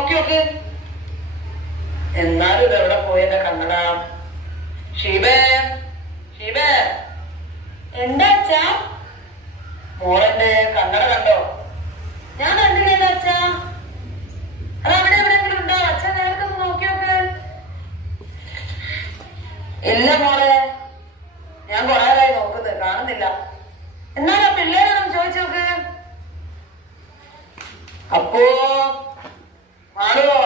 നോക്കി നോക്ക്. എന്നാലും ഇതെവിടെ പോയി എന്റെ കണ്ണട? ഷീബേ, ഷീബേ. എന്താ അച്ഛാ? മോളെന്റെ കണ്ണട കണ്ടോ? ഞാൻ കണ്ടില്ലല്ലോ അച്ഛാ. അത് അവിടെ എവിടെയെങ്കിലും ഉണ്ടോ? അച്ഛൻ നേരത്തെ ഒന്ന് നോക്കി നോക്ക്. ഇല്ല മോളെ, ഞാൻ കുറെ നേരമായി നോക്കുന്നത്, കാണുന്നില്ല. എന്നാലും ആ പിള്ളേരോടൊന്ന് ചോദിച്ചു നോക്ക്. അപ്പോ മാളുവോ?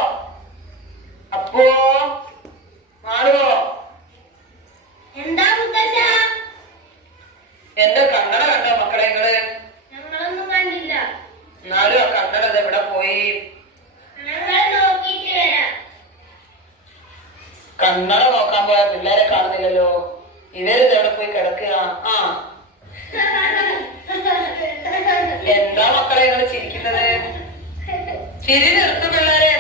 അപ്പോ മാളുവോ? എന്താ മുത്തശ്ശ? എന്റെ കണ്ണട കണ്ടോ മക്കളെ നിങ്ങള്? ഞങ്ങളൊന്നും കണ്ടില്ല. എന്നാലും ആ കണ്ണട ഇത് എവിടെ പോയി? നോക്കിട്ട് വരാം. കണ്ണട നോക്കാൻ പോയ പിള്ളേരെ കാണുന്നില്ലല്ലോ. ഇവരിത് എവിടെ പോയി കിടക്കുക? ആ, എന്താ മക്കളെ നിങ്ങള് ചിരിക്കുന്നത്? ചിരി നിർത്തും പിള്ളേരെ.